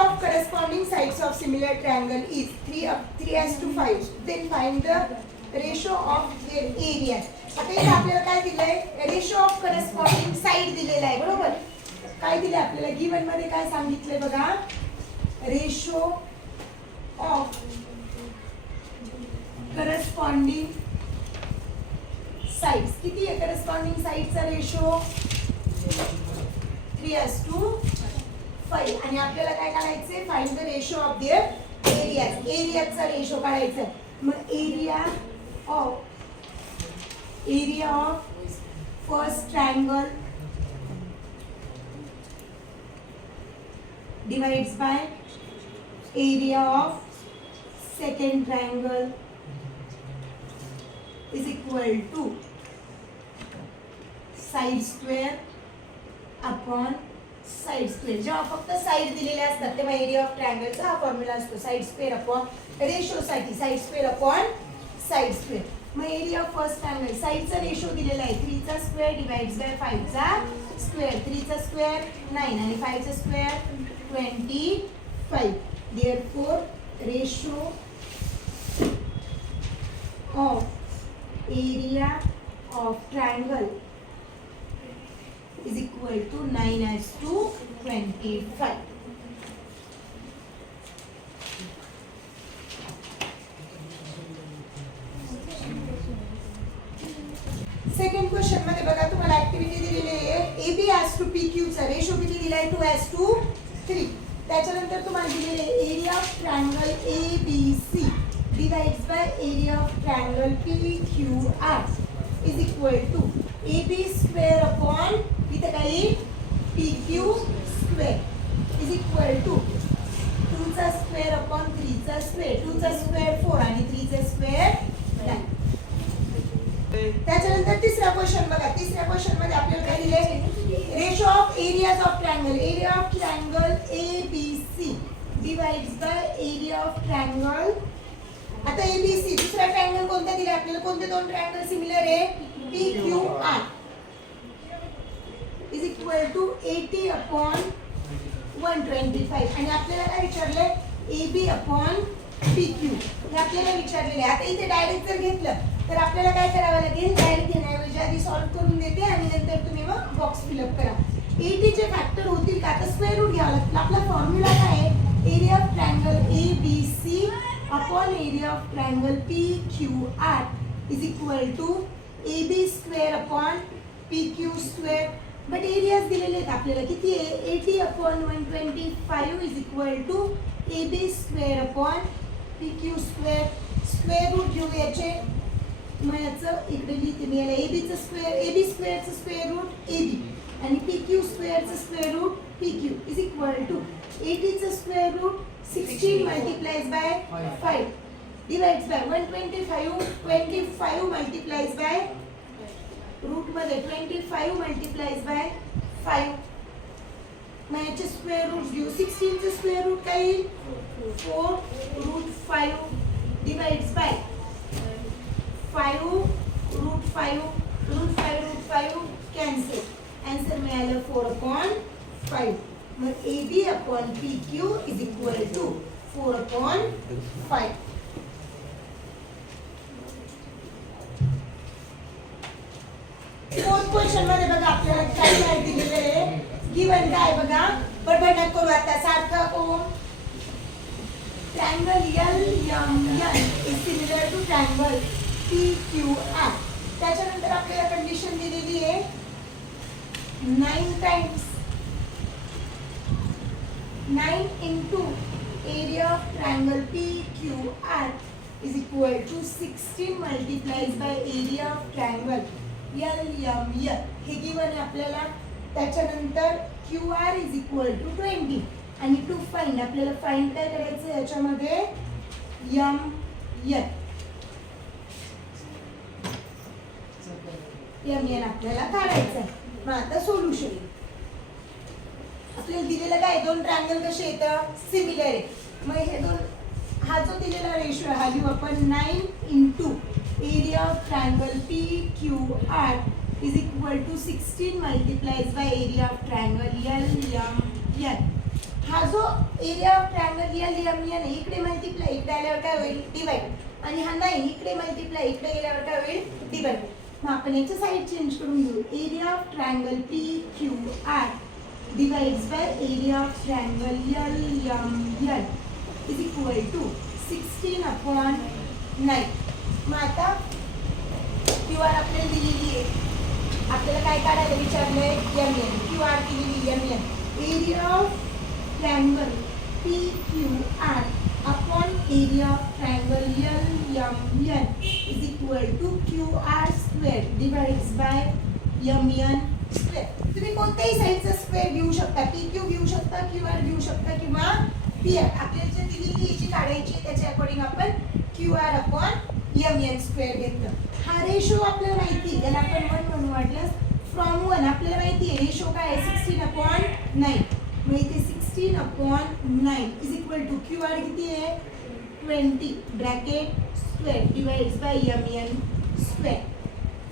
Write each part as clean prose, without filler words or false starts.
of corresponding sides of similar triangle is 3:5. Then find the ratio of their area. आता इथे आपल्याला काय दिलंय? रेशो ऑफ करस्पॉन्डिंग साइड दिलेला आहे, बरोबर? काय दिले आपल्याला? गिवन मध्ये काय सांगितलंय बघा? Ratio of corresponding sides. किती आहे करस्पॉन्डिंग साइडचा रेशो? 3:5. आणि आपल्याला काय काढायचंय? Find the ratio of their areas. एरियाचा रेशो काढायचा. मग area of first triangle divides by area of second triangle is equal to side square upon side square. जेव्हा फक्त साइड दिलेले असतात तेव्हा एरिया ऑफ ट्रायंगलचा हा फॉर्म्युला असतो. साइड स्क्वेअर अपॉन रेशो साठी side square upon side square. मग area of first triangle साइडचा रेशो दिलेला आहे 3 चा स्क्वेअर डिवाइड्स बाय 5 चा स्क्वेअर. 3 चा स्क्वेअर 9 आणि 5 चा square 25. Therefore ratio of area of triangle is equal to 9:25. Second question मध्ये बघा तुम्हाला ऍक्टिव्हिटी दिलेली आहे. AB has to PQ चा रेशो किती दिलाय? 2:3. त्याच्यानंतर तुम्हाला दिलेले area of triangle ABC divides by area of triangle PQR is equal to AB square upon इथे काय PQ square is equal to 2 चा स्क्वेअर अपॉन 3 चा स्क्वेअर. 2 चा स्क्वेअर 4 आणि 3 चा स्क्वेअर 9. त्याच्यानंतर तिसरा क्वेश्चन बघा. तिसऱ्या क्वेश्चन मध्ये आपल्याला काय दिले? Ratio of areas of triangle. Area of triangle ABC divides by area of triangle. आता ABC दुसरा ट्रायंगल कोणता दिला आपल्याला? कोणते दोन ट्रायंगल सिमिलर आहे? PQR is equal to 80 upon 125. आणि आपल्याला काय विचारलंय? AB अपॉन PQ हे आपल्याला विचारलेले. आता इथे डायरेक्ट जर घेतलं तर आपल्याला काय करावं लागेल? डायरेक्ट घेण्याऐवजी आधी सॉल्व्ह करून देते आणि नंतर तुम्ही मग बॉक्स फिलअप करा. 80 चे फॅक्टर होतील का? आता स्क्वेअर रूट घ्यावा लागेल. आपला फॉर्म्युला काय आहे? Area of triangle ABC upon area of triangle PQR is equal to AB square upon PQ square. But areas दिलेले आहेत आपल्याला. किती आहे? 80 upon 125 is equal to AB square upon PQ square. Square root घेऊ याचे. मग याचं इकडे लिहिते मी. याला AB चं स्क्वेअर, AB स्क्वेअरचं स्क्वेअर रूट AB आणि PQ स्क्वेअरचं square root PQ is equal to 80 चं square root 16 multiplies by 5 divides by 125. 25 multiplies by root मध्ये 25 मल्टिप्लाइज बाय 5. मग याचे स्क्वेअर रूट घेऊ. 16 चं स्क्वेअर रूट काय येईल? 4 root 5 divides by 5 root 5 cancel. Answer मिळालं 4/5. मग AB अपॉन PQ is equal to 4/5. Fourth question मध्ये बघा आपल्याला काय काय दिलेलं आहे? गिवन काय बघा? बडबड करू आता. सारखा कोण? Triangle LMN is similar to triangle PQR. त्याच्यानंतर आपल्याला कंडिशन दिलेली आहे 9 times 9 into area of triangle PQR is equal to 16 multiplied by area of triangle LMN. हे गिवन आहे आपल्याला. त्याच्यानंतर QR is equal to 20 आणि टू फाइंड आपल्याला फाइंड काय करायचं याच्यामध्ये? MN. MN आपल्याला काढायचं आहे. मग आता सोल्युशन आपल्याला दिलेलं काय? दोन ट्रायंगल कसे येतं? सिमिलर आहे. मग हे दोन हा जो दिलेला रेशो हा लिहू आपण 9 into area of triangle PQR is equal to 16 multiplied by area of triangle LMN. हा जो एरिया ऑफ ट्रायंगल एल इकडे मल्टिप्लाय, इकडे आल्यावर काय होईल डिवाइड, आणि हा नाही इकडे मल्टिप्लाय, इकडे गेल्यावर काय होईल डिवाइड. मग आपण याची साईड चेंज करून घेऊ. Area of triangle P Q R divides by area of triangle L L is equal to 16/9. मग आता क्यू आर आपल्याला दिलेली आहे, आपल्याला काय काढायला विचारलंय एम एन. क्यू आर दिलेली M N. Area of triangle P Q R upon area of triangle L M N is equal to Q R square divides by M N square. तुम्ही कोणत्याही साईडचा स्क्वेअर घेऊ शकता, P Q घेऊ शकता, Q R घेऊ शकता किंवा पी आर. आपल्याला जे दिलेली याची काढायची त्याच्या अकॉर्डिंग आपण Q R upon M N square घेतलं. हा रेशो आपल्याला माहिती आहे, याला आपण 1 म्हणून वाटलं. फ्रॉम 1 आपल्याला माहिती आहे रेशो काय आहे 16/9. मग इथे 16/9 is equal to Q R किती आहे 20 bracket square divides by M N square.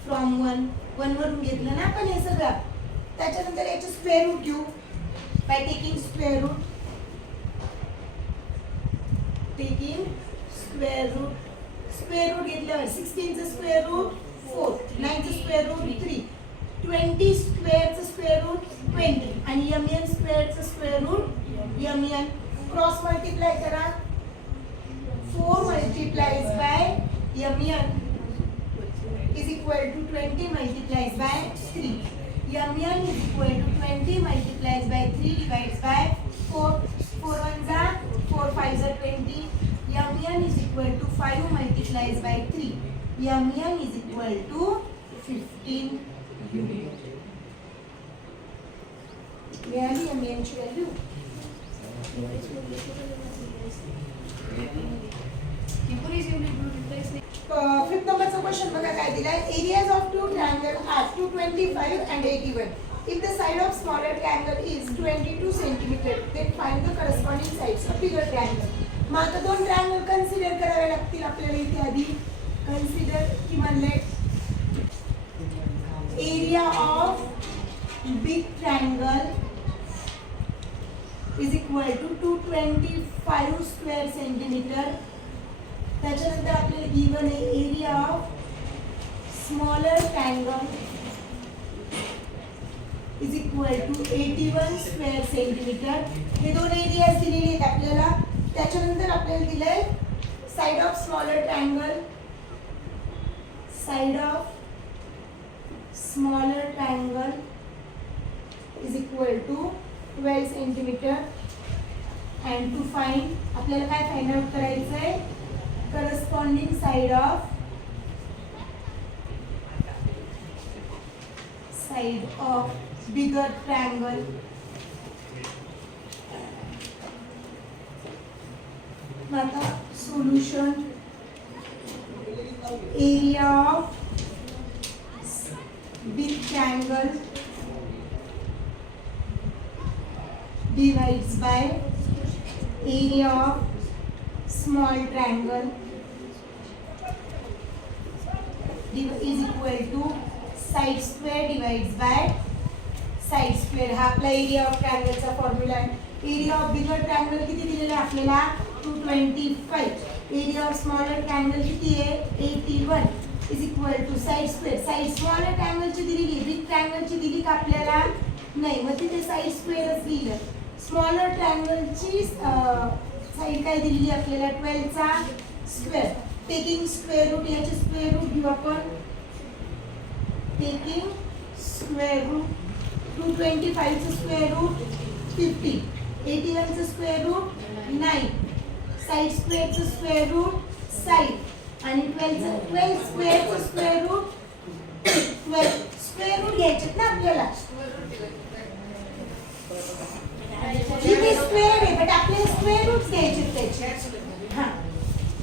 From 1 वरून घेतलं ना आपण हे सगळं. त्याच्यानंतर याचं स्क्वेअर रूट घेऊ by taking square root. Taking square root. Square root घेतल्यावर 16चं स्क्वेअर रूट 4, 9चं स्क्वेअर रूट 3, 20 स्क्वेअरचं स्क्वेअर रूट 20 आणि एम एन स्क्वेअरचं square root M N. Cross multiply करा. 4 multiplies by M N is equal to 20 multiplies by 3. M N is equal to 20 multiplies by 3 divides by 4. 4 1 जा 4 5 जा 20. M N is equal to 5 multiplies by 3. M N is equal to 15 unit. मिळाली M एनची value. Fifth नंबरचा question बघा काय दिलाय. Areas of two triangle are 225 and 81. If the side of smaller triangle is 22 cm, then find the corresponding sides of bigger triangle. मग आता दोन triangle consider करावे लागतील आपल्याला इथे आधी. कन्सिडर की म्हणले area of big triangle is equal to 225 square centimetre. त्याच्यानंतर आपल्याला गिवन आहे area of smaller triangle is equal to 81 square centimetre. हे दोन एरियाज दिलेले आहेत आपल्याला. त्याच्यानंतर आपल्याला दिलंय side of smaller triangle. Side of smaller triangle is equal to 12 centimetre. And to find आपल्याला काय फाइंड आउट करायचं आहे corresponding side of bigger triangle. आता solution. Area of big triangle divides by area of small triangle is equal to side square divides by side square. हा आपला area of ट्रायंगलचा formula आहे. Area of bigger triangle किती दिलेला आहे आपल्याला 225. Area of smaller triangle किती आहे 81 is equal to side square. Side smaller ट्रायंगलची दिलेली, बिग ट्रायंगलची दिली का आपल्याला नाही, मग तिथे साइड स्क्वेअरच लिहिलं. स्मॉलर ट्रायंगलची साइड काय दिलेली आपल्याला 12चा स्क्वेअर. टेकिंग स्क्वेअर रूट, याचे स्क्वेअर रूट घेऊ आपण. टेकिंग स्क्वेअर रूट 225चं स्क्वेअर रूट 50, 81चं स्क्वेअर रूट 9, साइड स्क्वेअरचं स्क्वेअर रूट साइड आणि 12 स्क्वेअरचं स्क्वेअर रूट 12. स्क्वेअर रूट घ्यायचे ना आपल्याला. इथे स्क्वेअर आहे बट आपल्याला स्क्वेअर रूट घ्यायचे त्याचे. हां,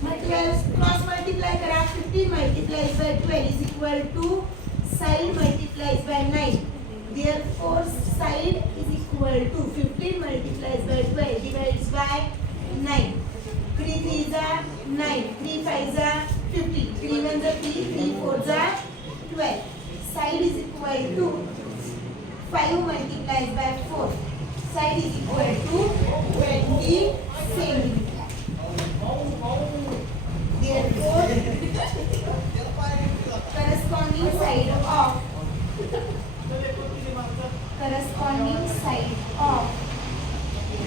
मग 12 क्रॉस मल्टिप्लाय करा. 15 multiplies by 12 is equal to side multiplies by 9. Therefore, side is equal to 15 multiplied by 12 divided by 9. 3 3 are 9, 3 5 are 50, 3 1 are 3, 3 4 are 12. Side is equal to 5 multiplied by 4. side is equal to 20 centimeter. Therefore, corresponding side of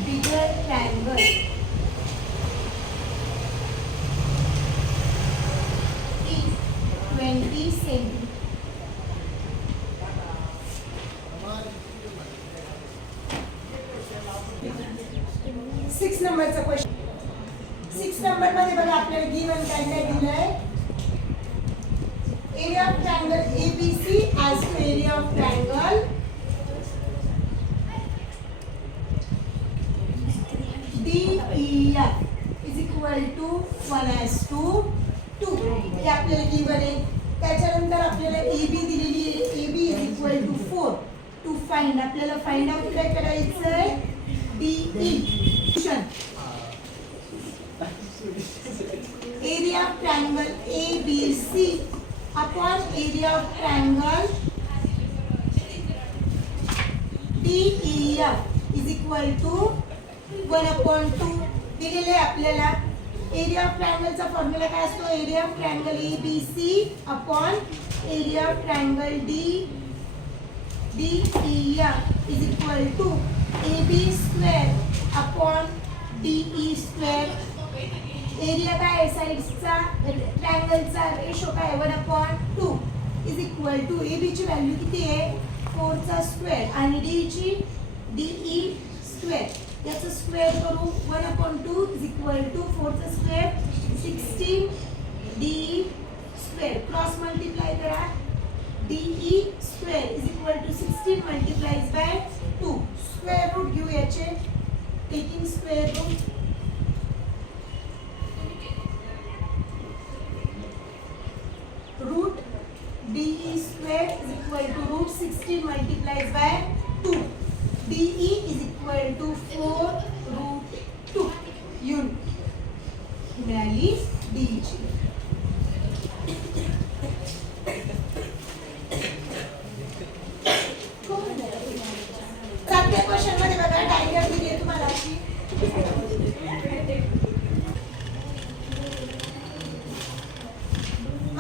bigger triangle is 20 centimeter. 6 नंबरचा question. 6 number मध्ये बघा आपल्याला given काय काय दिलंय. Area of triangle ABC as to area of triangle DEF is equal to 1:2. हे आपल्याला given आहे. त्याच्यानंतर आपल्याला AB दिलेली आहे. AB is equal to 4. To find आपल्याला फाइंड आउट काय करायचं आहे. DE area of triangle ABC upon area of triangle DEF is equal to 1/2 दिलेले आहे आपल्याला. एरिया ऑफ ट्रायंगलचा फॉर्म्युला काय असतो. Area of triangle ABC upon area of triangle DEF is equal to AB square upon DE square. Area काय आहे साइड्सचा ट्रायंगलचा ratio काय 1/2 is equal to AB ची value किती आहे 4 चा स्क्वेअर आणि DE ची DE स्क्वेअर. याचा स्क्वेअर करू 1/2 इज इक्वल टू 4 चा स्क्वेअर 16 DE स्क्वेअर. क्रॉस मल्टिप्लाय करा. DE square is equal to 16 multiplies by 2. Square root घेऊ याचे. Taking square root root DE square is equal to root 16 multiplied by 2. DE is equal to 4 root 2 unit. मिळाली DE ची. सातव्या question मध्ये बघा diagram दिली आहे तुम्हाला अशी.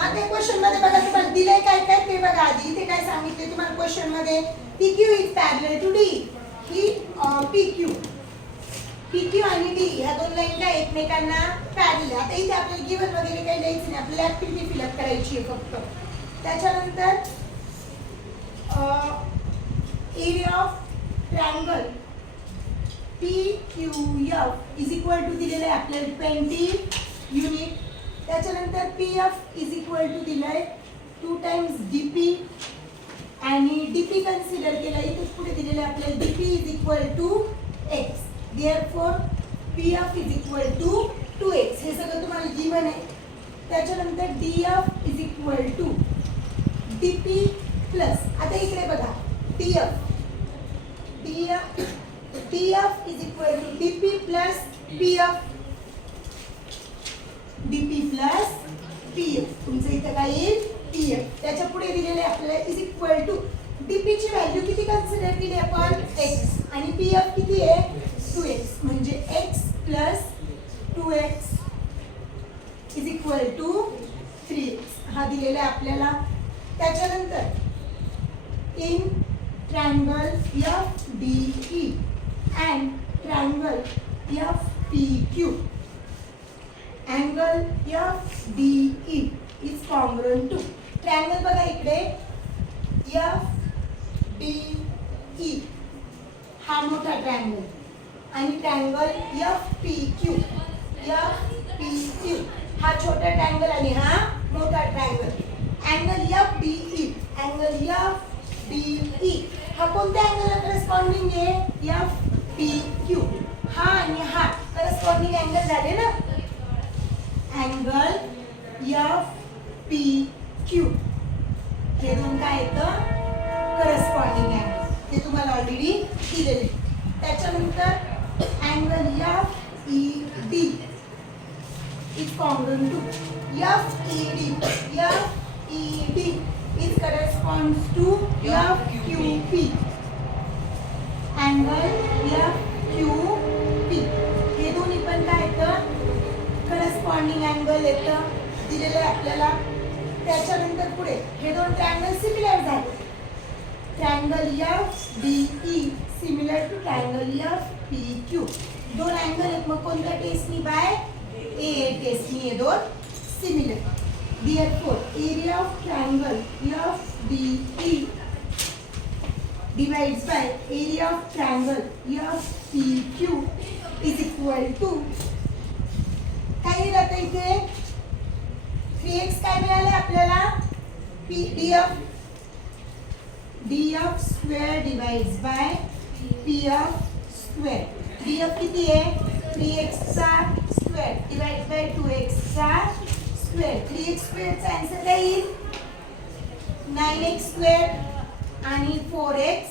आता क्वेश्चन मध्ये बघा तुम्हाला दिलंय काय काय ते बघा. आधी इथे काय सांगितले तुम्हाला क्वेश्चन मध्ये PQ is parallel to D. ही PQ आणि D या दोन लाईन काय एकमेकांना पॅरलल. आता इथे आपल्याला गिवन वगैरे काही द्यायचं नाही. आपल्याला ऍक्टिव्हिटी फिलअप करायची आहे फक्त. त्याच्यानंतर area of triangle PQF is equal to दिलेलं आहे आपल्याला 20 युनिट. त्याच्यानंतर PF इज इक्वल टू दिलाय 2 टाइम्स DP आणि DP कन्सिडर केला. इथे पुढे दिलेलं आहे आपल्याला DP is equal to X. Therefore PF is equal to 2X. हे सगळं तुम्हाला गिवन आहे. त्याच्यानंतर DF is equal to DP plus. आता इकडे बघा DF is equal to DP plus PF. DP plus PF तुमचं इथं काय येईल PF. त्याच्या पुढे दिलेले आपल्याला इज इक्वल टू DP ची व्हॅल्यू किती कन्सिडर केली आपण X आणि PF किती आहे 2X म्हणजे X plus 2X is equal to 3X. हा दिलेला आहे आपल्याला. त्याच्यानंतर in triangle FDE and triangle FPQ angle FDE is congruent to triangle बघा इकडे FDE हा मोठा ट्रायंगल आणि ट्रायंगल FPQ हा छोटा ट्रायंगल आणि हा मोठा ट्रायंगल. अँगल FDE हा कोणत्या अँगलला करस्पॉन्डिंग आहे FPQ. हा आणि हा करस्पॉन्डिंग अँगल झाले ना. अँगल FPQ हे दोन काय येतं करस्पॉन्डिंग अँगल. ते तुम्हाला ऑलरेडी दिलेले. त्याच्यानंतर angle FED is congruent to FED is corresponds to FQP triangle F Q P. हे दोन्ही पण काय येतं, करस्पॉन्डिंग अँगल येतं दिलेलं आहे आपल्याला. त्याच्यानंतर पुढे हे दोन ट्रायंगल सिमिलर झाले. Triangle F D E similar to triangle F P Q. दोन अँगल आहेत, मग कोणत्या टेस्टनी, बाय ए टेस्टनी हे दोन सिमिलर. Therefore, area of triangle FDE divides by area of triangle FPQ is equal to, काय दिलं आता इथे 3x काय मिळाले आपल्याला, df square divides by pf square. df किती आहे, 3x चा स्क्वेअर डिवाइड बाय 2x चा स्क्वेअर. 3x स्क्वेअरचा आन्सर काय येईल, 9x स्क्वेअर आणि 4x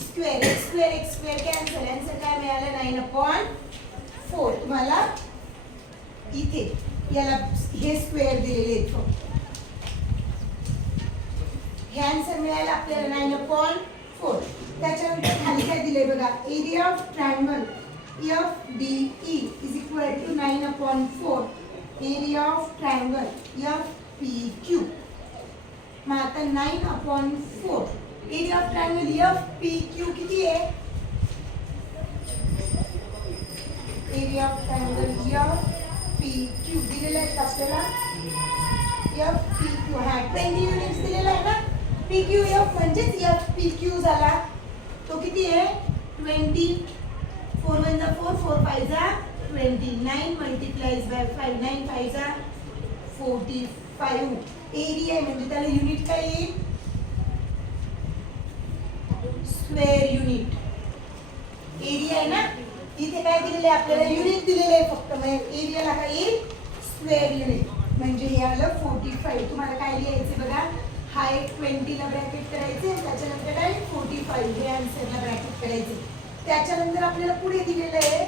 square. x square cancel, answer काय मिळालं 9/4. तुम्हाला इथे याला हे स्क्वेअर दिलेले आहेत, हे आन्सर मिळालं आपल्याला 9/4. त्याच्यानंतर खाली काय दिले बघा, area of triangle FDE is equal to 9/4 area of triangle FPQ. मग आता 9/4 area of triangle FPQ किती आहे, area of triangle FPQ दिलेला आहे आपल्याला. FPQ हा 20 युनिट्स दिलेला आहे ना. PQF म्हणजेच FPQ झाला. तो किती आहे, 20. 4 1 जा 4, 4 5 जा 29 multiplies by 5, 9 5 जा 45. एरिया आहे म्हणजे त्याला युनिट काय येईल, स्क्वेअर युनिट. एरिया आहे ना, इथे काय दिलेलं आहे आपल्याला, युनिट दिलेलं आहे फक्त. म्हणजे एरियाला काय येईल, स्क्वेअर युनिट. म्हणजे हे आलं 45. तुम्हाला काय लिहायचे बघा, हा एक 20 ला ब्रॅकेट करायचे, त्याच्यानंतर काय 45 हे आन्सरला ब्रॅकेट करायचे. त्याच्यानंतर आपल्याला पुढे दिलेलं आहे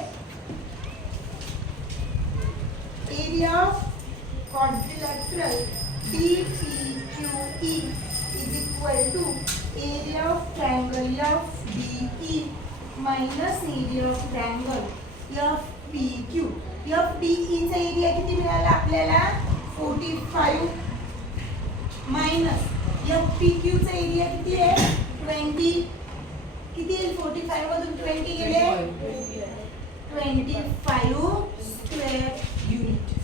area of quadrilateral DPQE is equal to area of triangle FDE minus area of triangle FPQ. FDE चा एरिया किती मिळाला आपल्याला, 45 मायनस FPQ चा एरिया किती आहे, 20. किती येईल, 45 मधून 20 गेले 25 स्क्वेअर युनिट.